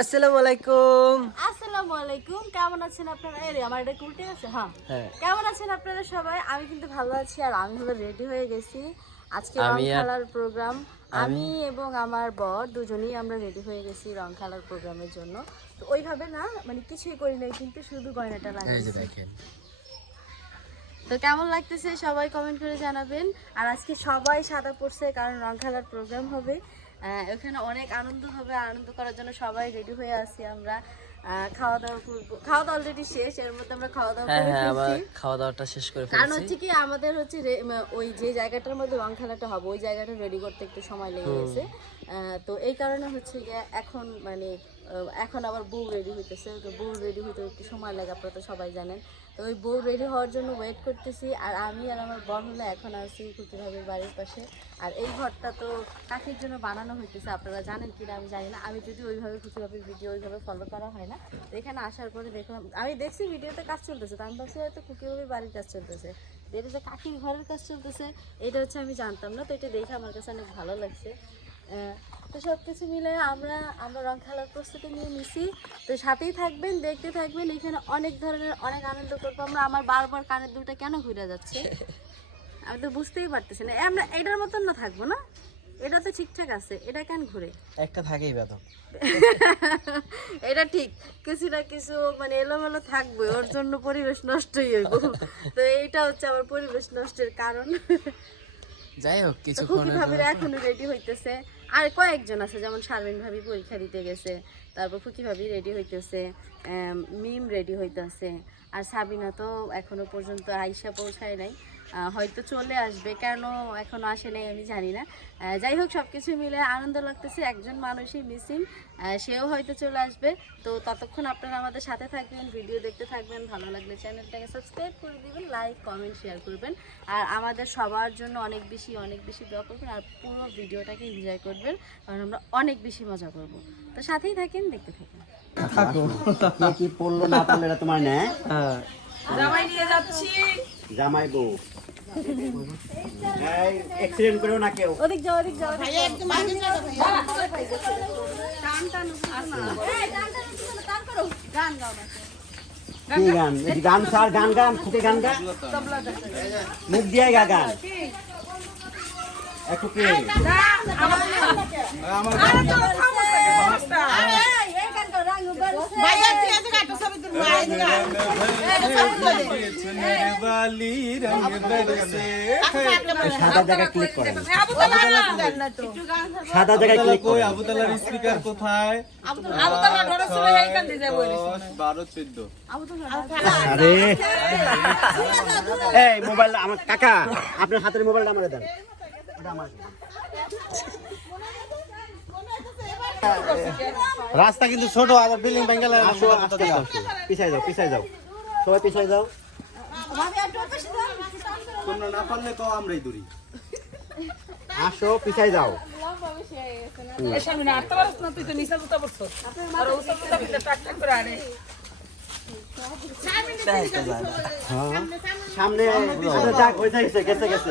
আসসালামু আলাইকুম। আসসালামু আলাইকুম। কেমন আছেন আপনারা? এই আমার এটা উল্টে আছে হ্যাঁ। হ্যাঁ। কেমন আছেন আপনারা সবাই? আমি কিন্তু ভালো আছি আর আমি হলো রেডি হয়ে গেছি। আজকে রং খেলার প্রোগ্রাম আমি এবং আমার বর দুজনেই আমরা রেডি হয়ে গেছি রং খেলার প্রোগ্রামের জন্য। তো ওইভাবে না মানে কিছুই করি নাই কিন্তু শুধু গয়নাটা দেখেন। তো কেমন লাগতেছে সবাই কমেন্ট করে জানাবেন। আর আজকে সবাই সাদা পড়ছে কারণ রং খেলার প্রোগ্রাম হবে। ওখানে অনেক আনন্দ হবে আনন্দ করার জন্য সবাই রেডি হয়ে আছি আমরা। খাওয়া দাওয়া করব খাওয়া দাওয়া অলরেডি শেষ এর মধ্যে আমরা খাওয়া দাওয়া হ্যাঁ করে হ্যাঁ ফেলছি। খাওয়া দাওয়াটা শেষ করে কারণ হচ্ছে কি আমাদের হচ্ছে ওই যে জায়গাটার মধ্যে রং খেলাটা হবে ওই জায়গাটা রেডি করতে একটু সময় লেগে গেছে। আহ, তো এই কারণে হচ্ছে গিয়ে এখন মানে এখন আবার বউ রেডি হইতেছে। বউ রেডি হইতে একটু সময় লাগে আপনারা তো সবাই জানেন। তো ওই বউ রেডি হওয়ার জন্য ওয়েট করতেছি। আর আমি আর আমার বর হলে এখন আছি খুকি বাড়ির পাশে। আর এই ঘরটা তো কাকির জন্য বানানো হইতেছে, আপনারা জানেন কিনা আমি জানি না। আমি যদি ওইভাবে খুকি ভিডিও ওইভাবে ফলো করা হয় না এখানে আসার পরে দেখলাম আমি দেখছি ভিডিওতে কাজ চলতেছে, তো আমি ভাবছি হয়তো খুকি বাড়ির কাজ চলতেছে। এটা যে কাকির ঘরের কাজ চলতেছে, এটা হচ্ছে আমি জানতাম না, তো এটা দেখে আমার কাছে অনেক ভালো লাগছে। তো সব কিছু মিলে আমরা আমরা রং খেলার প্রস্তুতি নিয়ে নিছি। তো সাথেই থাকবেন দেখতে থাকবেন এখানে অনেক ধরনের অনেক আনন্দ করব আমরা। আমার বারবার কানের দুলটা কেন ঘুরে যাচ্ছে? আমি তো বুঝতেই পারতেছি না। আমরা এটার মতন না থাকব না? এটা তো ঠিকঠাক আছে। এটা কেন ঘুরে? একটা থাকেই বেতন এটা ঠিক। কিছু না কিছু মানে এলোমেলো থাকবে। ওর জন্য পরিবেশ নষ্টই হইব। তো এইটা হচ্ছে আমার পরিবেশ নষ্টের কারণ। যাই হোক কিছু এখনও রেডি হইতেছে। আর কয়েকজন আছে, যেমন শারমিন ভাবি পরীক্ষা দিতে গেছে, তারপর ফুকি ভাবি রেডি হইতেছে মিম রেডি হইতেছে, আর সাবিনা তো এখনও পর্যন্ত আইসা পৌঁছায় নাই। হয়তো চলে আসবে। কেন এখনও আসে নাই আমি জানি না। যাই হোক সব কিছু মিলে আনন্দ লাগতেছে একজন মানুষই মিসিং সেও হয়তো চলে আসবে। তো ততক্ষণ আপনারা আমাদের সাথে থাকবেন ভিডিও দেখতে থাকবেন ভালো লাগলে চ্যানেলটাকে সাবস্ক্রাইব করে দিবেন লাইক কমেন্ট শেয়ার করবেন। আর আমাদের সবার জন্য অনেক বেশি অনেক বেশি দোয়া করবেন আর পুরো ভিডিওটাকে এনজয় করবেন কারণ আমরা অনেক বেশি মজা করব। তো সাথেই থাকেন দেখতে থাকেন। কে কি পড়ল না পড়ল তোমার নেয় হ্যাঁ। জামাই নিয়ে যাচ্ছি। জামাই বউ অ্যাক্সিডেন্ট করেও না কেউ। ওদিক যাও ওদিক যাও গান গাও না কি গান? এই যে গান ছাড় গান গান খুঁটে গান গা মুখ দিয়ে গা গান। একটু কি? ভাইয়া ঠিক সাদা জায়গায় ক্লিক স্পিকার কোথায় মোবাইল আমার কাকা আপনার হাতের মোবাইলটা আমাকে দেন। আমার রাস্তা কিন্তু ছোট আবার বিল্ডিং বেঙ্গল পিছাই যাও পিছাই যাও। সবাই পিছাই যাও। তোমরা না পারলে কও আমরাই দূরি আসো পিছাই যাও। সামনে তো আরে সামনে আচ্ছা, যাক হয়ে গেছে গেছে।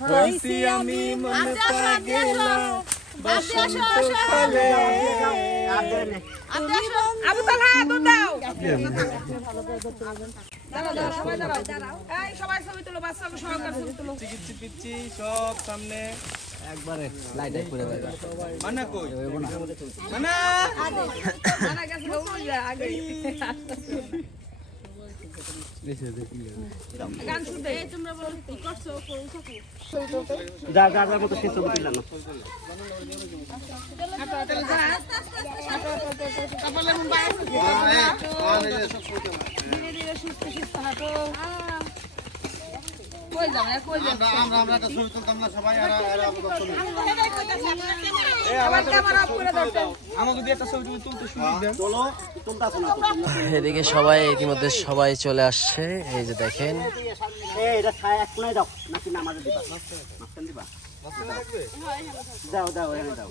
হইছি আমি মনে পাগেলা। বসন্তকালে আবু তালা দুধ দাও দাঁড়াও দাঁড়াও সবাই দাঁড়াও। এই সবাই ছবি তুলো বাচ্চা সহকার ছবি তুলো। চিকিৎসি পিচ্ছি সব সামনে। একবারে লাইটে পুরো যাবে। মানা কই? মানা? মানা গেছে আগে গান শুনতে তোমরা বলো কি করছ যা যা যা মতো সে ছবি তুললাম ধীরে ধীরে সুস্থ সুস্থ হাঁটো কই যাও না কই যাও। আমরা আমরা একটা ছবি তুলতাম না সবাই আর এদিকে সবাই ইতিমধ্যে সবাই চলে আসছে। এই যে দেখেন। দাও।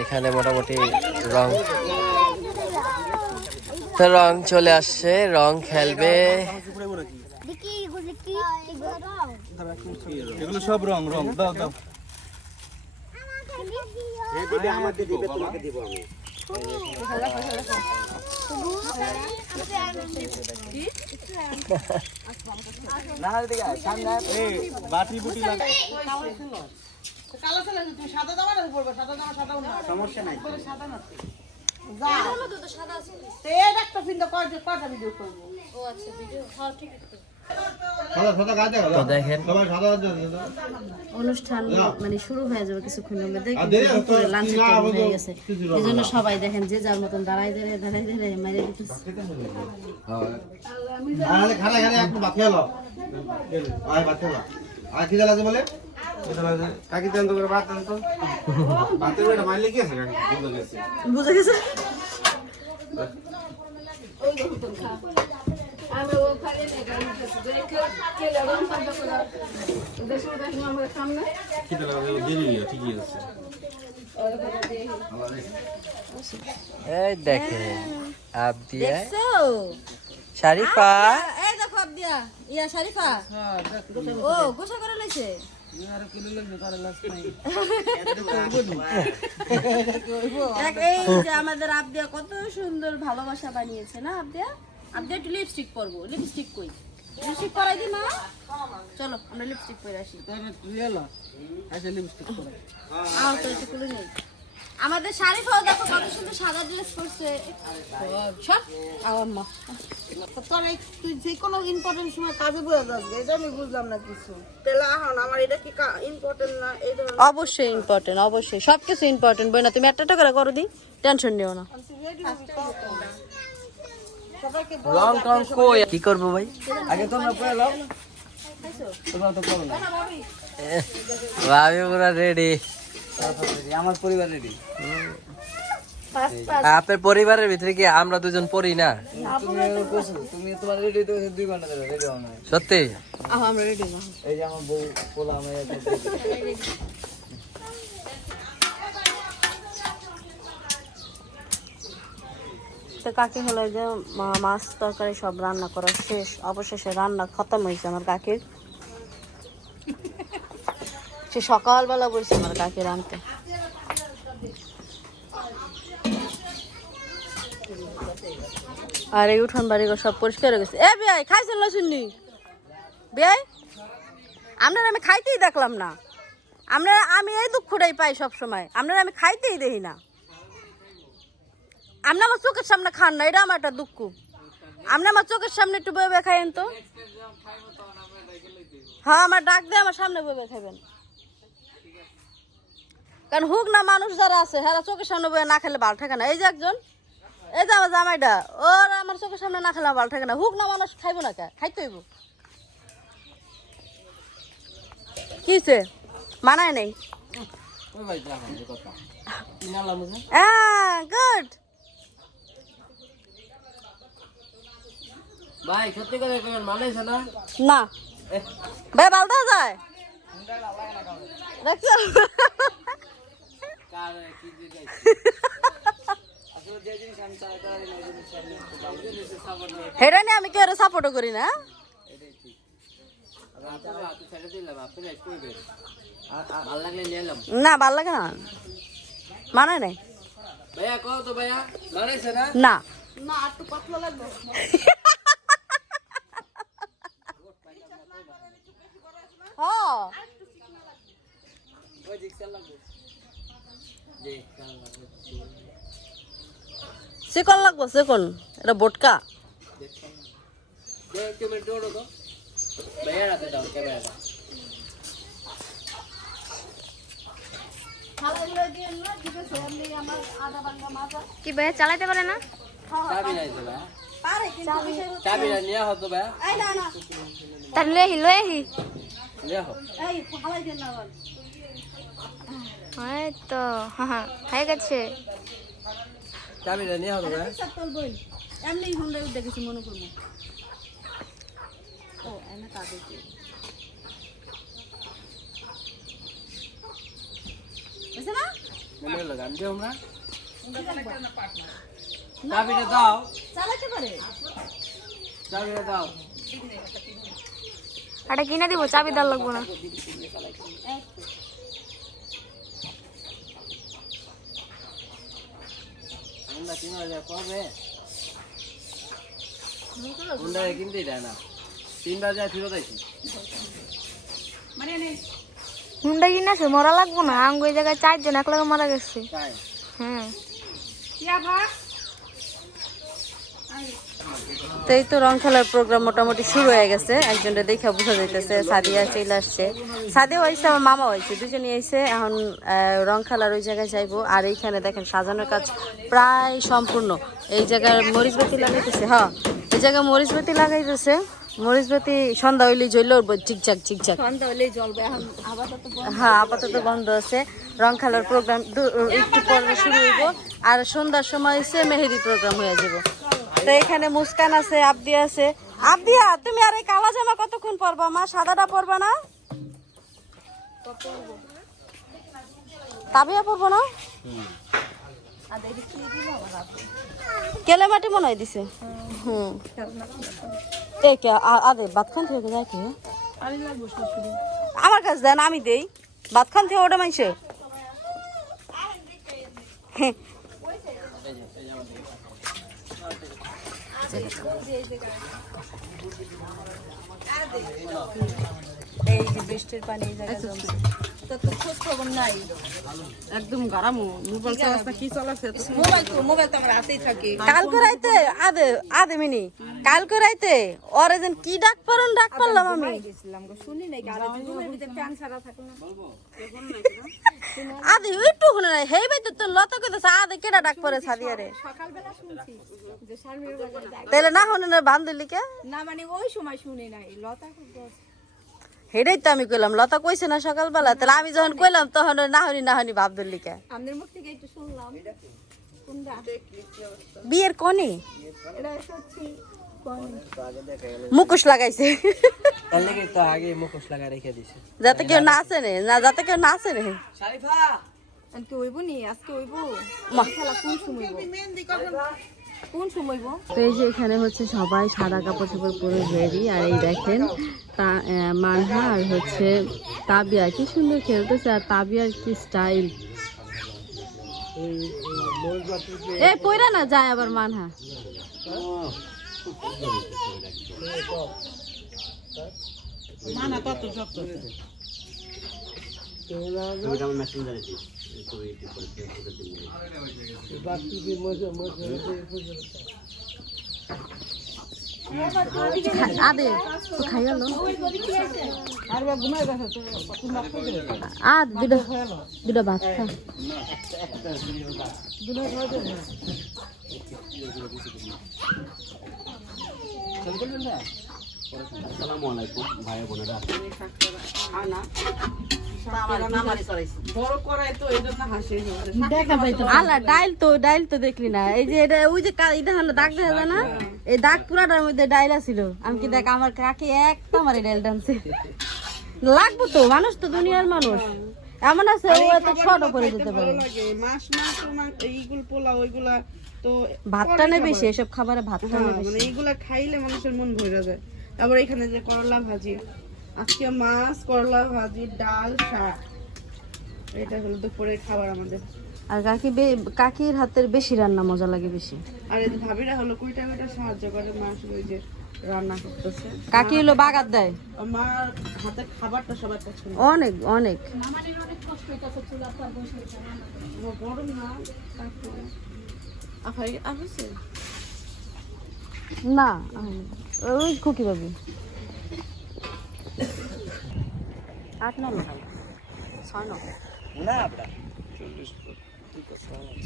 এখানে মোটামুটি রং। তো রং চলে আসছে রং খেলবে। এগুলো সব রং রং দাও দাও। আমাকে দিবে তোমাকে দিব আমি। না একটা ফিন্দা ভিডিও করব সাদা গাছে তো দেখেন। অনুষ্ঠান মানে শুরু হয়ে যাবে তো- লাঞ্চের টাইম হয়ে গেছে। এই জন্য সবাই দেখেন যে যার মতন দাঁড়াই দাঁড়াই দাঁড়াই দাঁড়াই মারে দিতেছে। বলে? কাকি করে ভাত ভাতের বেটা মাইলে কি আছে গেছে। বুঝে গেছে? কি তো দেরি ঠিকই এই দেখেন আবদিয়া। শারিফা। এই দেখো আবদিয়া। ইয়া শারিফা। ও গোসা করে লাইছে? দেখ, এই আমাদের আবদিয়া কত সুন্দর ভালোবাসা বানিয়েছে না আবদিয়া? আবদিয়া একটু লিপস্টিক পরবো। লিপস্টিক কই? লিপস্টিক পরাই দি মা। চলো আমরা লিপস্টিক পরে আসি। আমার তো একটু খুলে নেই। আমাদের শারিফাও দেখো কত সুন্দর সাদা ড্রেস পরছে। সব। আমার মা। তোর তুই যে কোনো ইম্পর্টেন্ট সময় কাজে যাস এটা আমি বুঝলাম না কিছু। তাহলে এখন আমার এটা কি ইম্পর্টেন্ট না? এই ধরনের অবশ্যই ইম্পর্টেন্ট অবশ্যই। সবকিছু ইম্পর্টেন্ট বই না তুমি একটা একটা করে করো দি। টেনশন নিও না। রং টং কই? কি করব ভাই? আগে তোমরা পড়ে লাও। তোমরা তো করো না। ভাবি। পুরা রেডি আমার পরিবার রেডি আপনার পরিবারের ভিতরে কি আমরা দুজন পড়ি না? তুমি তোমার রেডি তো দুই ঘণ্টা ধরে রেডি হও না সত্যি? আমরা রেডি না। এই যে আমার বউ পোলা আমি তো কাকি হলো যে মাছ তরকারি সব রান্না করা শেষ। অবশেষে রান্না খতম হয়েছে আমার কাকির। সে সকালবেলা বলছে আমার কাকি রানতে আর এই উঠান বাড়ি সব পরিষ্কার হয়ে গেছে। এ, বিয়াই, খাইছেন না? বিয়াই, আপনার আমি খাইতেই দেখলাম না। আপনার, আমি এই দুঃখটাই পাই সব সময় আপনার আমি খাইতেই দেখি না। আপনি আমার চোখের সামনে খান না এটা আমার একটা দুঃখ। আপনি আমার চোখের সামনে একটু বয়ে খাইন তো। হ্যাঁ আমার ডাক দিয়ে আমার সামনে বয়ে খাইবেন। কারণ হুক না মানুষ যারা আছে হ্যাঁ চোখের সামনে বয়ে না খেলে ভালো থাকে না। এই যে একজন এই যে আমার জামাইটা ওর আমার চোখের সামনে না খেলে ভালো থাকে না। হুক না মানুষ খাইবো না কে? খাইতে হইব। কি মানায় নেই? হ্যাঁ গুড। ভাই সত্যি কথা কইবেন মানাইছে না? না। ভাই বালতা যায়? দেখছ? হেটা নিয়ে। আমি কেউ সাপোর্টও করি না? না ভালো লাগে না। মানে নাই। ভাইয়া কও তো ভাইয়া মানাইছে না? না। না একটু পাতলা লাগবে। হ্যাঁ ওই দিক চাল লাগবে দেখ চাল লাগবে চিকন লাগবো চিকন এটা বোটকা দেখ তুমি দৌড়ো তো ভাইয়া রাতে দাও ক্যামেরাটা কি ভাইয়া চালাইতে পারে না চাবি নাই এই তো হ্যাঁ হ্যাঁ গেছে। এমনি হুন্ডাই উঠে মনে করব ও এনে চালাতে পারে? চাবিটা দাও। এটা কিনে দিব চাবি দেওয়ার লাগবো না। কিনতেই দেয় ফেরত আইছি হুন্ডা কিনে আছে মরা লাগবো না আঙ্গ ওই জায়গায় চারজন এক লগে মারা গেছে। হ্যাঁ তো এই তো রং খেলার প্রোগ্রাম মোটামুটি শুরু হয়ে গেছে। একজনটা দেখে বোঝা যাইতেছে সাদিয়া চলে আসছে। সাদিয়া হয়েছে আমার মামা হয়েছে দুজনই এসে এখন রং খেলার ওই জায়গায় যাইবো। আর এইখানে দেখেন সাজানোর কাজ প্রায় সম্পূর্ণ। এই জায়গায় মরিচবাতি লাগাইতেছে হ্যাঁ এই জায়গায় মরিচবাতি লাগাইতেছে। মরিচবাতি সন্ধ্যা হইলে জ্বললে উঠবো ঠিকঠাক ঠিকঠাক সন্ধ্যা হইলেই জ্বলবে হ্যাঁ আপাতত বন্ধ আছে। রং খেলার প্রোগ্রাম একটু পরে শুরু হইব। আর সন্ধ্যার সময় এসে মেহেদি প্রোগ্রাম হয়ে যাব তো এখানে মুস্কান আছে, আবদি আছে। আবদিয়া, তুমি আর এই কালা জামা কতক্ষণ পরবা? মা, সাদাটা পরবা না? তাবিয়া পরবো না? কেলে মাটি মনে হয় দিছে? হুম। কে আদে ভাত খান থেকে যায় কে? আমার কাছে দেন, আমি দেই। ভাত খান থেকে ওটা মাইছে। এই যে বৃষ্টির পানি এই জায়গায় জমছে তো খোঁজ খবর নাই। একদম গারামো মোবাইল চালাচ্ছে কি চালাচ্ছে মোবাইল তো মোবাইল তো আমার হাতেই থাকে। কালকে রাইতে আদে আদে মিনি কালকে রাইতে ওরে যেন কি ডাক আমি। আদে একটু শুনে নাই হেই ভাই তো তোর লতা কইতেছে আদে কেডা ডাক পরে সাদিয়া রে? তাহলে না শুনে না বান্ধলি কে না মানে ওই সময় শুনি নাই লতা খুব হেডাই তো আমি কইলাম লতা কইছে না সকালবেলা? তাহলে আমি যখন কইলাম তখন ওর না হনি না হনি ভাবদলি কে আমাদের মুখ থেকে একটু শুনলাম। কোনটা? বিয়ের কনে? এটা সত্যি কোন। মুখোশ লাগাইছে। তার লেগে তো আগে মুখোশ লাগা রেখে দিছে। যাতে কেউ নাচে নে না যাতে কেউ নাচে নে। আজকে হইব নি? আজকে হইব? মা। খেলা কোন সময় হইব? কোন সময় হইব? তো এই যে এখানে হচ্ছে সবাই সাদা কাপড় চোপড় পরে রেডি আর এই দেখেন তা মানহা আর হচ্ছে তাবিয়া। কি সুন্দর খেলতেছে আর তাবিয়ার কি স্টাইল। এই পয়রা না যায় আবার মানহা মানা দিই আদে তো খাই গেল আর দুটো দুটো ভাত খা আসসালামু আলাইকুম ভাই বোনেরা। বড় করাই তো এই জন্য হাসি আল্লাহ ডাইল তো ডাইল তো দেখলি না। এই যে এটা ওই যে কা- এই দেখেন না, দাগ দেখা যায় না? এই দাগ পুরাটার মধ্যে ডাইল আছিল। আমি কি দেখ আমার কাকি একটা আমার ডাইল টানছে। লাগবো তো মানুষ তো দুনিয়ার মানুষ। এমন আছে ও এত ছোট করে দিতে পারে। মাছ মাছ মাছ এইগুলো পোলাও ওইগুলা তো ভাতটা নেই বেশি এসব খাবারে ভাতটা হ্যাঁ, নেই মানে এইগুলা খাইলে মানুষের মন ভরে যায়। তারপর এখানে যে করলা ভাজি। আজকে মাছ করলা ভাজি ডাল শাক। এটা হলো দুপুরের খাবার আমাদের। আর কাকি বে- কাকির হাতের বেশি রান্না মজা লাগে বেশি। আর এই যে ভাবিরা হলো কুইটা কুইটা সাহায্য করে মাছ ওই যে রান্না করতেছে। কাকি হলো বাগাত দেয়। আমার হাতে খাবারটা সবার পছন্দ। অনেক অনেক। অনেক কষ্ট হইতাছে চুলা পার ও, গরম না। তারপরে আফাই আছে না। আহেনি। ওই খুকি ভাবি। আট ভাই ছয় নল না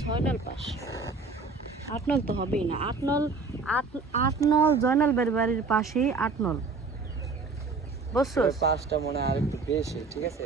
ছয় নল পাস। আট নল তো হবেই না। আট নল আট আট নল জয়নাল বাড়ির পাশেই আট নল। বুঝছ পাঁচটা মনে হয় আর একটু বেশি ঠিক আছে?